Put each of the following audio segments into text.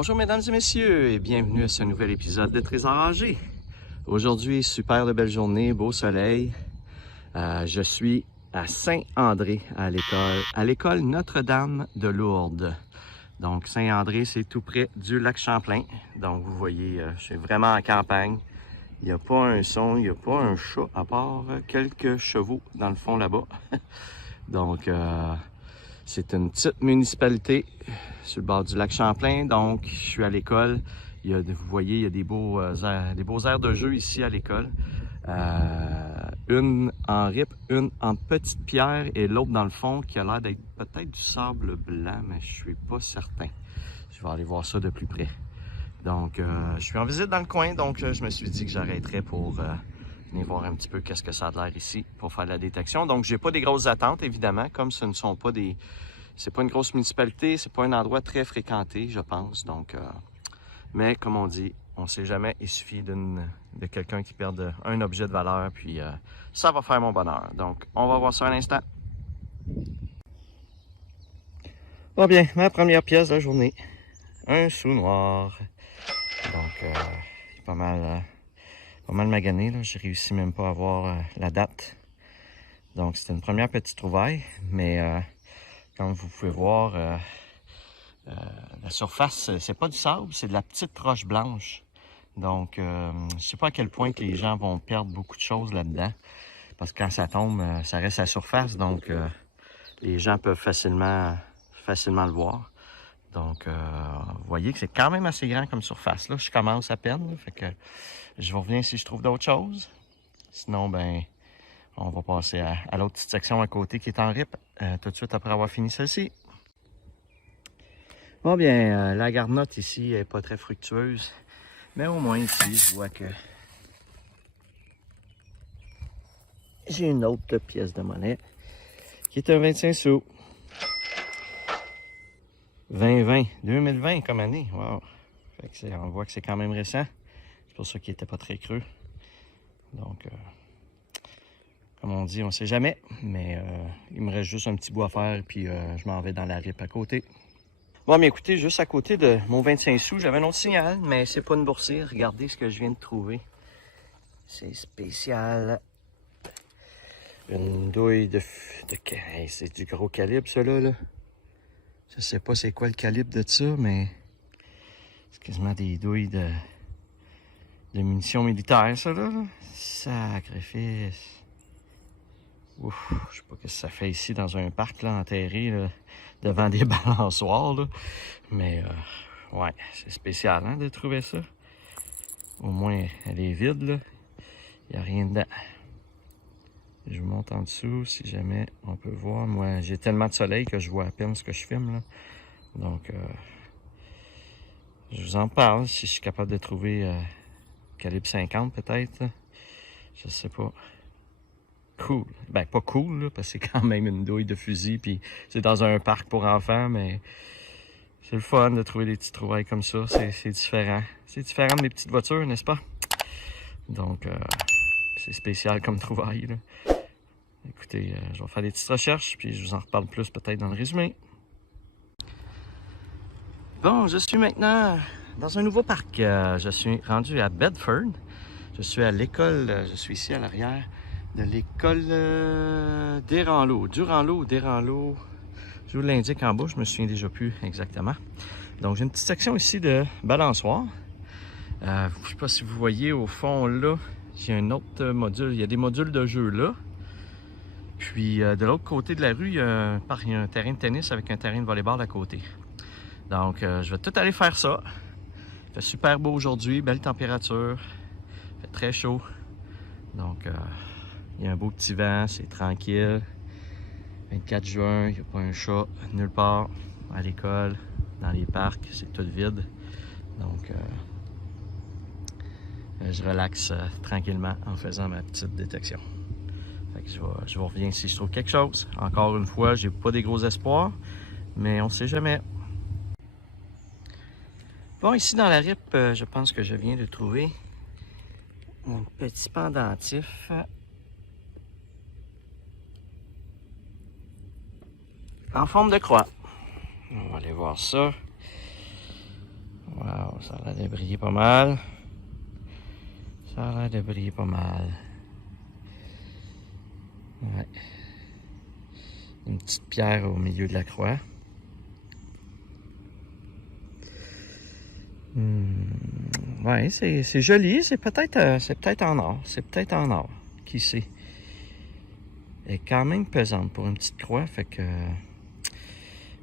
Bonjour mesdames et messieurs et bienvenue à ce nouvel épisode de Trésor âgé. Aujourd'hui, super de belle journée, beau soleil. Je suis à Saint-André à l'école Notre-Dame de Lourdes. Donc Saint-André, c'est tout près du lac Champlain. Donc vous voyez, je suis vraiment en campagne. Il n'y a pas un son, il n'y a pas un chat à part quelques chevaux dans le fond là-bas. Donc c'est une petite municipalité sur le bord du lac Champlain. Donc, je suis à l'école. Vous voyez, il y a des beaux aires de jeu ici à l'école. Une en rip, une en petite pierre et l'autre dans le fond qui a l'air d'être peut-être du sable blanc, mais je suis pas certain. Je vais aller voir ça de plus près. Donc, je suis en visite dans le coin, donc je me suis dit que j'arrêterais pour venir voir un petit peu qu'est-ce que ça a l'air ici pour faire de la détection. Donc, j'ai pas des grosses attentes, évidemment, comme ce ne sont pas des... C'est pas une grosse municipalité, c'est pas un endroit très fréquenté, je pense. Donc, mais comme on dit, on sait jamais, il suffit de quelqu'un qui perde un objet de valeur, puis ça va faire mon bonheur. Donc, on va voir ça un instant. Bon bien, ma première pièce de la journée, un sou noir. Donc, il est pas mal magané, là. J'ai réussi même pas à avoir la date. Donc, c'était une première petite trouvaille, mais comme vous pouvez voir, la surface, c'est pas du sable, c'est de la petite roche blanche. Donc, je sais pas à quel point que les gens vont perdre beaucoup de choses là-dedans. Parce que quand ça tombe, ça reste à la surface, donc les gens peuvent facilement le voir. Donc, vous voyez que c'est quand même assez grand comme surface. Là, je commence à peine, là, fait que je vous reviens si je trouve d'autres choses. Sinon, ben, on va passer à l'autre petite section à côté qui est en rip tout de suite après avoir fini celle-ci. Bon bien, la garnotte ici est pas très fructueuse, mais au moins ici, je vois que j'ai une autre pièce de monnaie qui est un 25 sous. 2020 comme année, wow. Fait que on voit que c'est quand même récent. C'est pour ça qu'il était pas très creux. Donc, comme on dit, on sait jamais, mais il me reste juste un petit bout à faire, puis je m'en vais dans la rip à côté. Bon, mais écoutez, juste à côté de mon 25 sous, j'avais un autre signal, mais c'est pas une boursière. Regardez ce que je viens de trouver. C'est spécial. Une douille de... Hey, c'est du gros calibre, ça, là. Je sais pas c'est quoi le calibre de ça, mais... C'est quasiment des douilles de munitions militaires, ça, là. Sacrifice. Ouf, je sais pas ce que ça fait ici dans un parc, là, enterré, là, devant des balançoires, là. Mais, ouais, c'est spécial, hein, de trouver ça. Au moins, elle est vide, là. Il n'y a rien dedans. Je vous monte en dessous, si jamais on peut voir. Moi, j'ai tellement de soleil que je vois à peine ce que je filme, là. Donc, je vous en parle, si je suis capable de trouver calibre 50, peut-être. Je sais pas. Cool. Ben, pas cool, là, parce que c'est quand même une douille de fusil, puis c'est dans un parc pour enfants, mais c'est le fun de trouver des petites trouvailles comme ça. C'est différent. C'est différent de mes petites voitures, n'est-ce pas? Donc, c'est spécial comme trouvaille, là. Écoutez, je vais faire des petites recherches, puis je vous en reparle plus peut-être dans le résumé. Bon, je suis maintenant dans un nouveau parc. Je suis rendu à Bedford. Je suis à l'école, je suis ici à l'arrière de l'école Duranlot. Je vous l'indique en bas, je me souviens déjà plus exactement. Donc, j'ai une petite section ici de balançoire. Je ne sais pas si vous voyez au fond là, j'ai un autre module. Il y a des modules de jeu là. Puis, de l'autre côté de la rue, il y a un terrain de tennis avec un terrain de volleyball à côté. Donc, je vais tout aller faire ça. Il fait super beau aujourd'hui, belle température. Il fait très chaud. Donc, il y a un beau petit vent, c'est tranquille. 24 juin, il n'y a pas un chat nulle part. À l'école, dans les parcs, c'est tout vide. Donc, je relaxe tranquillement en faisant ma petite détection. Fait que je vous reviens si je trouve quelque chose. Encore une fois, j'ai pas des gros espoirs, mais on sait jamais. Bon, ici dans la RIP, je pense que je viens de trouver un petit pendentif en forme de croix. On va aller voir ça. Wow, ça a l'air de briller pas mal. Ça a l'air de briller pas mal. Ouais. Une petite pierre au milieu de la croix. Ouais, c'est joli. C'est peut-être en or. C'est peut-être en or. Qui sait? Elle est quand même pesante pour une petite croix. Fait que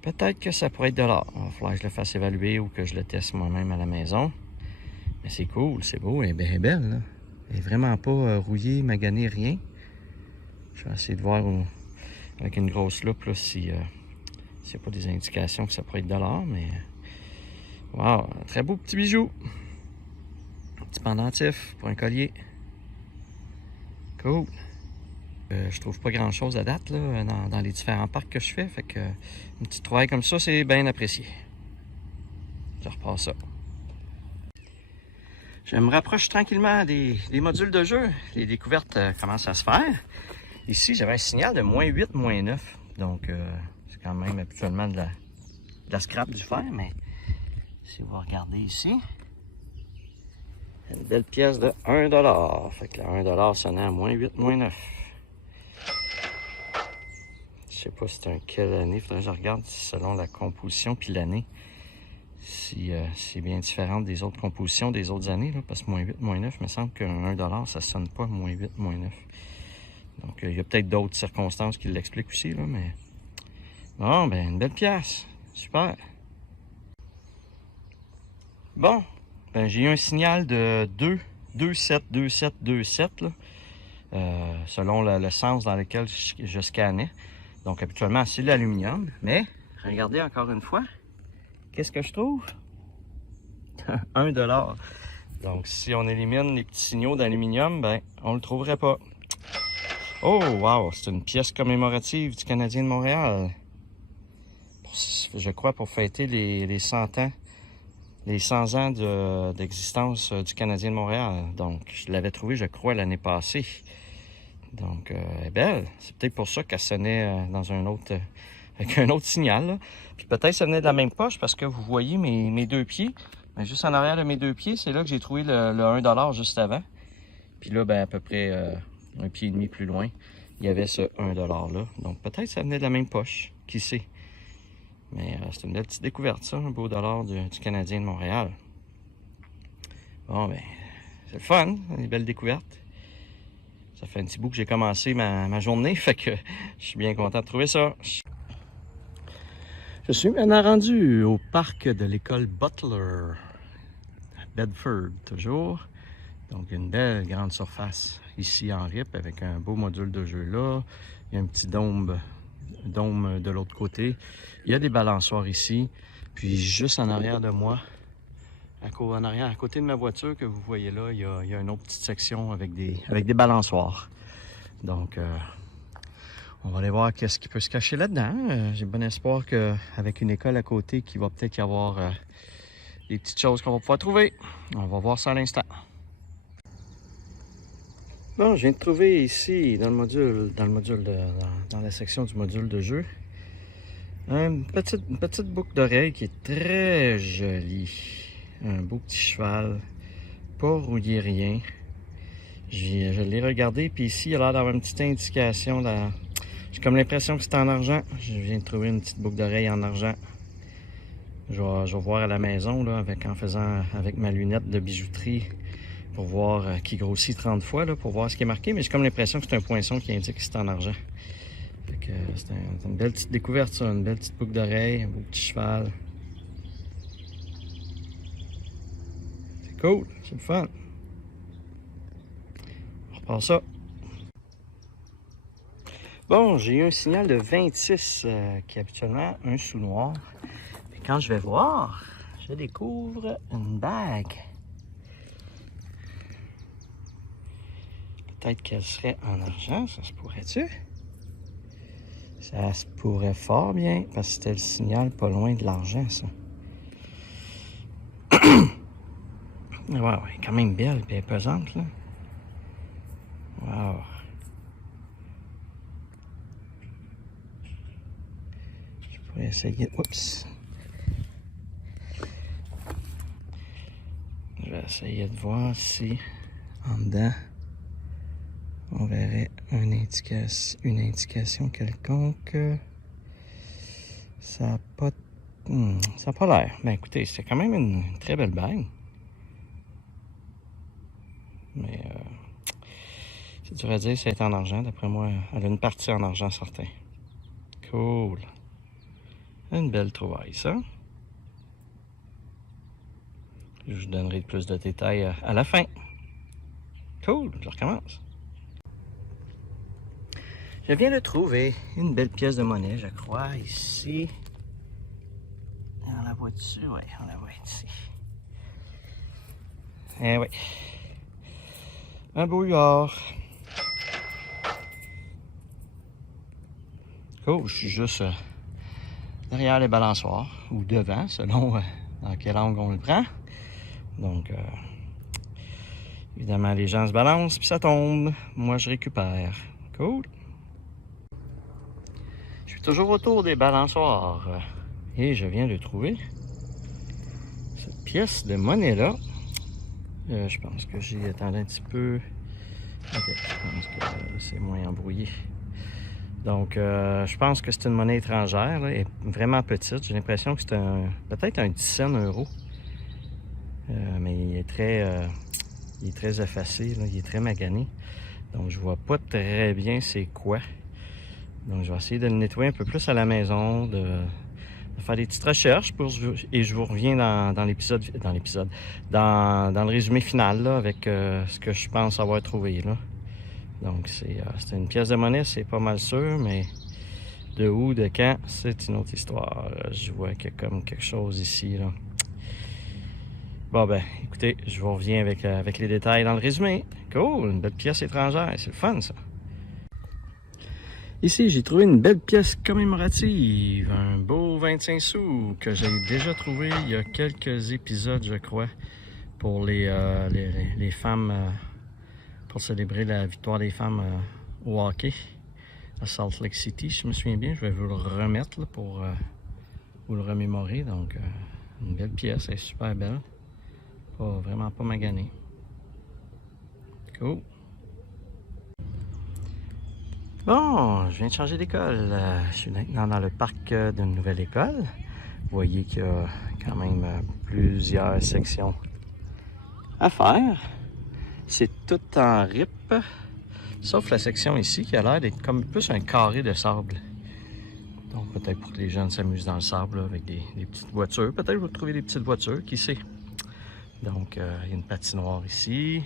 peut-être que ça pourrait être de l'or. Il va falloir que je le fasse évaluer ou que je le teste moi-même à la maison. Mais c'est cool, c'est beau. Elle est bien belle, là. Elle est vraiment pas rouillée, maganée, rien. Je vais essayer de voir avec une grosse loupe là, s'il n'y a pas des indications que ça pourrait être de l'or, mais wow, un très beau petit bijou. Un petit pendentif pour un collier. Cool. Je trouve pas grand chose à date là, dans les différents parcs que je fais, fait que une petite trouvaille comme ça, c'est bien apprécié. Je repasse ça. Je me rapproche tranquillement des modules de jeu. Les découvertes commencent à se faire. Ici, j'avais un signal de -8, -9. Donc, c'est quand même habituellement de la scrap du fer, mais si vous regardez ici, une belle pièce de 1$. Fait que le 1$ sonnait à -8, -9. Je sais pas c'était quelle année, faudrait que je regarde selon la composition puis l'année. Si c'est bien différent des autres compositions des autres années, là, parce que -8, -9, il me semble qu'un 1$, ça sonne pas -8, -9. Donc, il y a peut-être d'autres circonstances qui l'expliquent aussi, là, mais... Bon, ben, une belle pièce. Super. Bon, ben, j'ai eu un signal de 2,7, 2,7, 2,7, là, selon le sens dans lequel je scannais. Donc, habituellement, c'est de l'aluminium, mais, regardez encore une fois, qu'est-ce que je trouve? 1$. Donc, si on élimine les petits signaux d'aluminium, ben, on le trouverait pas. Oh, wow, c'est une pièce commémorative du Canadien de Montréal. Je crois pour fêter les 100 ans, les 100 ans d'existence du Canadien de Montréal. Donc, je l'avais trouvé, je crois, l'année passée. Donc, elle est belle. C'est peut-être pour ça qu'elle sonnait dans un autre, avec un autre signal, là. Puis peut-être ça venait de la même poche parce que vous voyez mes deux pieds. Mais juste en arrière de mes deux pieds, c'est là que j'ai trouvé le 1$ juste avant. Puis là, ben, à peu près un pied et demi plus loin, il y avait ce 1$ là. Donc peut-être ça venait de la même poche. Qui sait? Mais c'est une belle petite découverte, ça, un beau dollar du Canadien de Montréal. Bon, ben, c'est le fun, une belle découverte. Ça fait un petit bout que j'ai commencé ma journée, fait que je suis bien content de trouver ça. Je suis maintenant rendu au parc de l'école Butler, à Bedford, toujours. Donc, une belle grande surface ici en RIP avec un beau module de jeu là. Il y a un petit dôme de l'autre côté. Il y a des balançoires ici. Puis, juste en arrière de moi, en arrière, à côté de ma voiture que vous voyez là, il y a une autre petite section avec des balançoires. Donc, on va aller voir qu'est-ce qui peut se cacher là-dedans. J'ai bon espoir qu'avec une école à côté, qu'il va peut-être y avoir des petites choses qu'on va pouvoir trouver. On va voir ça à l'instant. Bon, je viens de trouver ici, dans la section du module de jeu, une petite boucle d'oreille qui est très jolie. Un beau petit cheval, pas rouillé rien. Je l'ai regardé, puis ici, il a l'air d'avoir une petite indication. J'ai comme l'impression que c'est en argent. Je viens de trouver une petite boucle d'oreille en argent. Je vais voir à la maison, là, avec ma lunette de bijouterie, pour voir qui grossit 30 fois, là, pour voir ce qui est marqué. Mais j'ai comme l'impression que c'est un poinçon qui indique que c'est en argent. Fait que c'est une belle petite découverte, ça. Une belle petite boucle d'oreille, un beau petit cheval. C'est cool, c'est le fun. On repart ça. Bon, j'ai eu un signal de 26 qui est habituellement un sous-noir. Et quand je vais voir, je découvre une bague. Peut-être qu'elle serait en argent, ça se pourrait-tu? Ça se pourrait fort bien, parce que c'était le signal pas loin de l'argent, ça. Ouais, quand même belle, puis elle est pesante, là. Wow. Je pourrais essayer. Oups. Je vais essayer de voir si en dedans on verrait une indication quelconque. Ça n'a pas, ça a pas l'air. Ben écoutez, c'est quand même une très belle bague. Mais c'est dur à dire si elle est en argent. D'après moi, elle a une partie en argent certain. Cool. Une belle trouvaille, ça. Je vous donnerai plus de détails à la fin. Cool, je recommence. Je viens de trouver une belle pièce de monnaie, je crois, ici. On la voit dessus? Oui, on la voit ici. Eh oui. Un beau huard. Cool, je suis juste derrière les balançoires, ou devant, selon dans quel angle on le prend. Donc, évidemment, les gens se balancent, puis ça tombe. Moi, je récupère. Cool. Je suis toujours autour des balançoires. Et je viens de trouver cette pièce de monnaie-là. Je pense que j'ai attendu un petit peu. Ok, je pense que c'est moins embrouillé. Donc, je pense que c'est une monnaie étrangère. Là, elle est vraiment petite. J'ai l'impression que c'est peut-être un 10 cents euro. Mais il est très effacé, là, il est très magané. Donc je vois pas très bien c'est quoi. Donc je vais essayer de le nettoyer un peu plus à la maison, de faire des petites recherches et je vous reviens dans le résumé final là, avec ce que je pense avoir trouvé là. Donc c'est une pièce de monnaie, c'est pas mal sûr, mais de où, de quand, c'est une autre histoire. Je vois qu'il y a comme quelque chose ici là. Bon ben, écoutez, je vous reviens avec les détails dans le résumé. Cool, une belle pièce étrangère, c'est le fun ça. Ici, j'ai trouvé une belle pièce commémorative, un beau 25 sous que j'ai déjà trouvé il y a quelques épisodes, je crois, pour les femmes, pour célébrer la victoire des femmes au hockey à Salt Lake City, si je me souviens bien. Je vais vous le remettre là, pour vous le remémorer. Donc, une belle pièce, elle est super belle. Vraiment pas magané. Cool. Bon, je viens de changer d'école. Je suis maintenant dans le parc d'une nouvelle école. Vous voyez qu'il y a quand même plusieurs sections à faire. C'est tout en rip, sauf la section ici qui a l'air d'être comme plus un carré de sable. Donc peut-être pour que les jeunes s'amusent dans le sable là, avec des petites voitures. Peut-être vous trouvez des petites voitures, qui sait. Donc il y a une patinoire ici.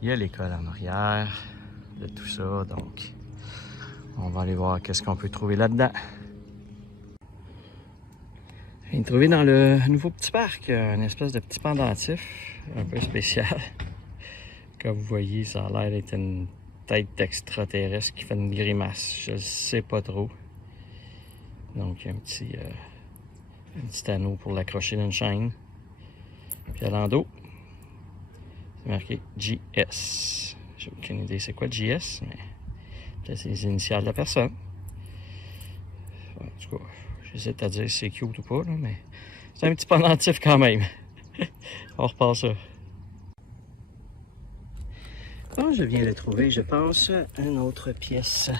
Il y a l'école en arrière de tout ça. Donc on va aller voir qu'est-ce qu'on peut trouver là-dedans. Je viens de trouver dans le nouveau petit parc une espèce de petit pendentif un peu spécial. Comme vous voyez, ça a l'air d'être une tête d'extraterrestre qui fait une grimace. Je ne sais pas trop. Donc il y a un petit anneau pour l'accrocher d'une chaîne. Puis à l'endos, c'est marqué JS. J'ai aucune idée c'est quoi JS, mais peut-être c'est les initiales de la personne. En tout cas, j'hésite à dire si c'est cute ou pas, là, mais c'est un petit pendentif quand même. On repart ça. Bon, je viens de trouver, je pense, une autre pièce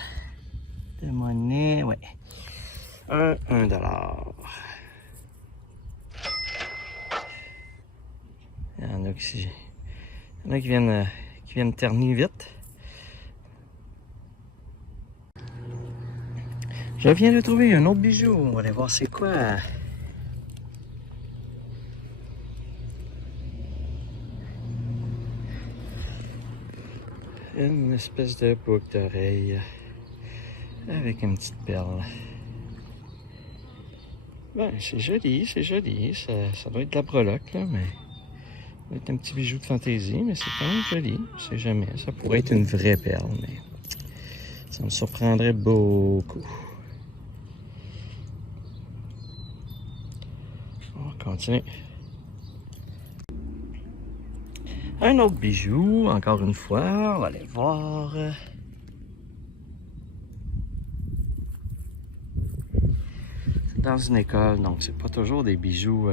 de monnaie. Ouais. $1. Il y en a qui viennent ternir vite. Je viens de trouver un autre bijou. On va aller voir c'est quoi. Une espèce de boucle d'oreille avec une petite perle. Ben, c'est joli, c'est joli. Ça doit être de la breloque, là, mais ça doit être un petit bijou de fantaisie, mais c'est quand même joli. Je sais jamais. Ça pourrait être une vraie perle, mais ça me surprendrait beaucoup. On va continuer. Un autre bijou, encore une fois. On va aller voir. Dans une école, donc c'est pas toujours des bijoux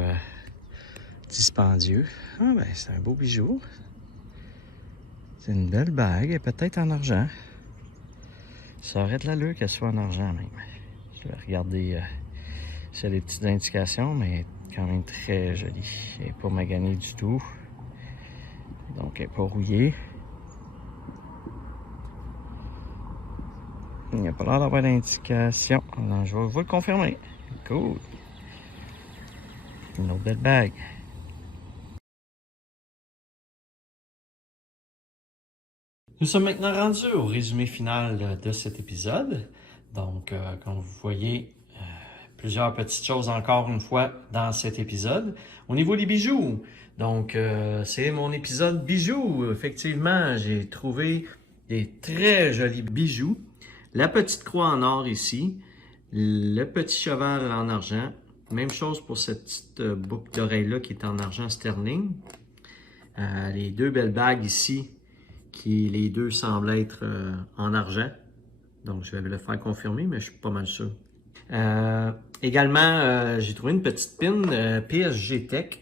dispendieux. Ah ben, c'est un beau bijou. C'est une belle bague, et peut-être en argent. Ça aurait de l'allure qu'elle soit en argent même. Je vais regarder s'il y a des petites indications, mais quand même très jolie. Elle n'est pas maganée du tout. Donc elle n'est pas rouillée. Il n'y a pas l'air d'avoir d'indication. Alors je vais vous le confirmer. Cool. Une autre belle bague. Nous sommes maintenant rendus au résumé final de cet épisode. Donc, comme vous voyez, plusieurs petites choses encore une fois dans cet épisode. Au niveau des bijoux, donc c'est mon épisode bijoux. Effectivement, j'ai trouvé des très jolis bijoux. La petite croix en or ici, le petit cheval en argent. Même chose pour cette petite boucle d'oreille-là qui est en argent sterling. Les deux belles bagues ici, qui les deux semblent être en argent. Donc, je vais le faire confirmer, mais je suis pas mal sûr. Également, j'ai trouvé une petite pin PSG Tech.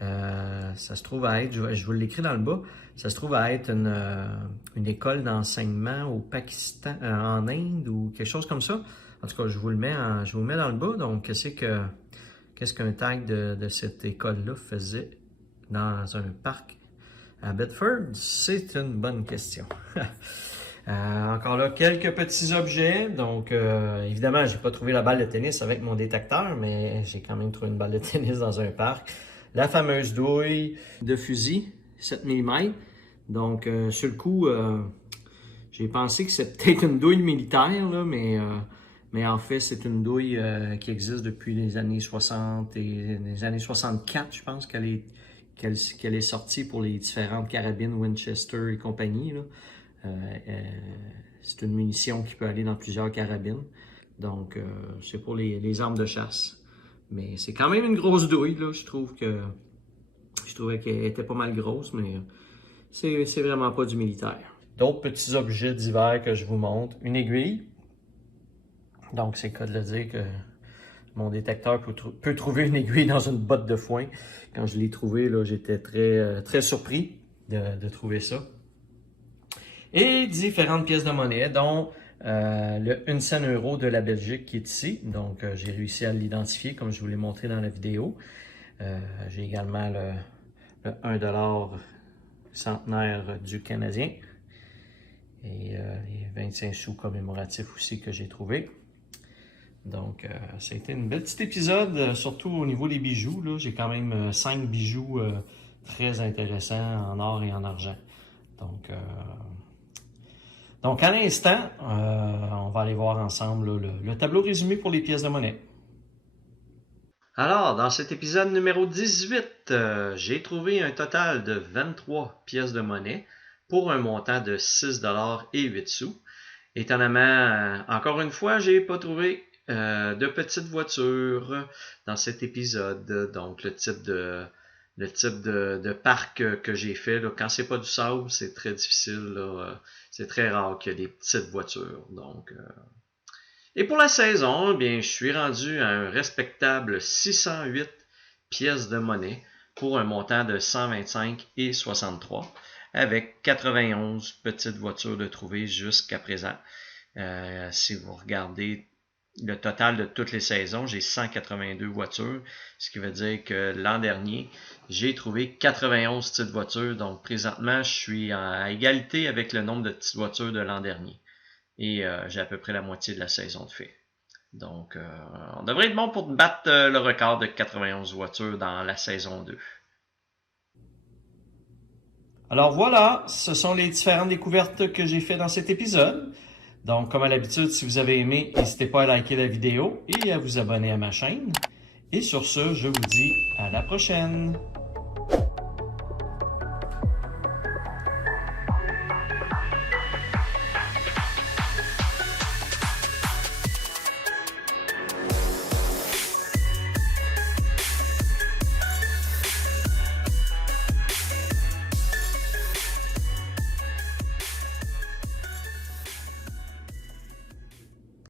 Ça se trouve à être, je vous l'écris dans le bas, ça se trouve à être une école d'enseignement au Pakistan, en Inde ou quelque chose comme ça. En tout cas, je vous le mets dans le bas. Donc, qu'est-ce qu'un tag de cette école-là faisait dans un parc à Bedford? C'est une bonne question. Encore là, quelques petits objets. Donc, évidemment, j'ai pas trouvé la balle de tennis avec mon détecteur, mais j'ai quand même trouvé une balle de tennis dans un parc. La fameuse douille de fusil, 7 mm. Donc, sur le coup, j'ai pensé que c'est peut-être une douille militaire, là, mais en fait, c'est une douille qui existe depuis les années 60 et les années 64, je pense qu'elle est sortie pour les différentes carabines Winchester et compagnie, là. C'est une munition qui peut aller dans plusieurs carabines. Donc, c'est pour les armes de chasse. Mais c'est quand même une grosse douille, là. Je trouvais qu'elle était pas mal grosse, mais c'est vraiment pas du militaire. D'autres petits objets divers que je vous montre. Une aiguille. Donc, c'est le cas de le dire que mon détecteur peut trouver une aiguille dans une botte de foin. Quand je l'ai trouvé, là, j'étais très surpris de trouver ça. Et différentes pièces de monnaie, dont le 1 cent euro de la Belgique qui est ici. Donc, j'ai réussi à l'identifier comme je vous l'ai montré dans la vidéo. J'ai également le 1 $ centenaire du Canadien. Et les 25 sous commémoratifs aussi que j'ai trouvé. Donc, ça a été une belle petit épisode, surtout au niveau des bijoux. J'ai quand même 5 bijoux très intéressants en or et en argent. Donc à l'instant, on va aller voir ensemble là, le tableau résumé pour les pièces de monnaie. Alors, dans cet épisode numéro 18, j'ai trouvé un total de 23 pièces de monnaie pour un montant de 6 $ et 8 sous. Étonnamment, encore une fois, j'ai pas trouvé de petites voitures dans cet épisode. Donc, le type de parc que j'ai fait, là, quand c'est pas du sable, c'est très difficile. Là, c'est très rare qu'il y ait des petites voitures. Donc, et pour la saison, eh bien, je suis rendu à un respectable 608 pièces de monnaie pour un montant de 125 et 63, avec 91 petites voitures de trouver jusqu'à présent. Si vous regardez le total de toutes les saisons, j'ai 182 voitures, ce qui veut dire que l'an dernier, j'ai trouvé 91 petites voitures. Donc, présentement, je suis à égalité avec le nombre de petites voitures de l'an dernier. Et j'ai à peu près la moitié de la saison de fait. Donc, on devrait être bon pour battre le record de 91 voitures dans la saison 2. Alors voilà, ce sont les différentes découvertes que j'ai fait dans cet épisode. Donc, comme à l'habitude, si vous avez aimé, n'hésitez pas à liker la vidéo et à vous abonner à ma chaîne. Et sur ce, je vous dis à la prochaine!